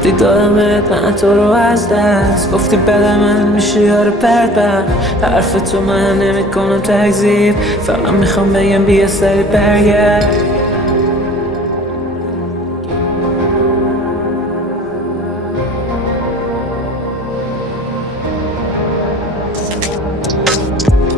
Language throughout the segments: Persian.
وقتی دادمت من تو رو از دست گفتی بده من میشه یار بدبخت. حرف تو من نمی کنم تکذیب، فقط میخوام بگم بیا سری برگرد.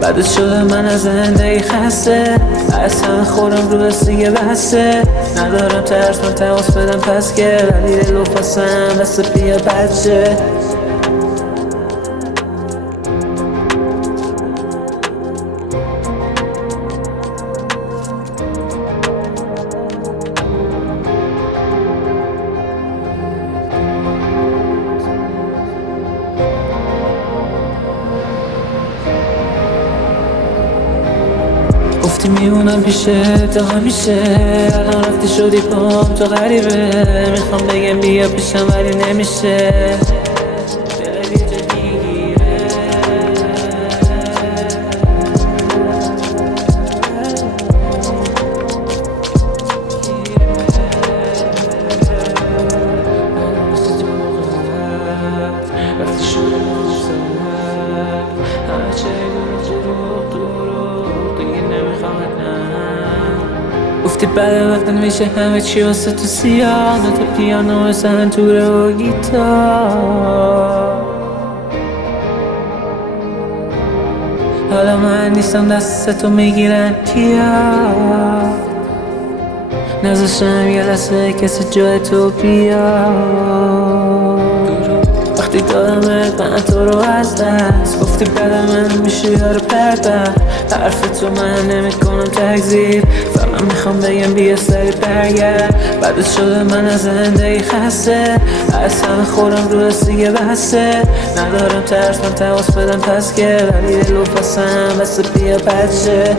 بعد شده من از زندگی خسته، از همه خورم رو دست دیگه بسته. ندارم ترس من تماس بدم پس که ولی دلو پسم دست بیا بچه. گفتی میمونم پیشه تا همیشه، الان رفتی شدی پام تو غریبه. میخوام بگم بیا پیشم ولی نمیشه، دلت یه جا میگیره. رفتی شدی پام همه چه گفتی بعد وقت نمیشه همه چی واسه تو سیاه، نوت پیانو سنتوره و گیتار. حالا من نیستم دست تو میگیرن کیا، نذاشتم یه لحظه کسی جای تو بیا. وقتی دادمت من تو رو از دست گفتی بده من میشه یار بدبخت. حرف تو من نمی کنم تکذیب، فقط میخوام بگم بیا سری برگرد. بعد شده من از زندگی خسته، از همه خورم رو دست دیگه بسته. ندارم ترس من تماس بدم پس که ولی دلو پسم بس بیا بچه.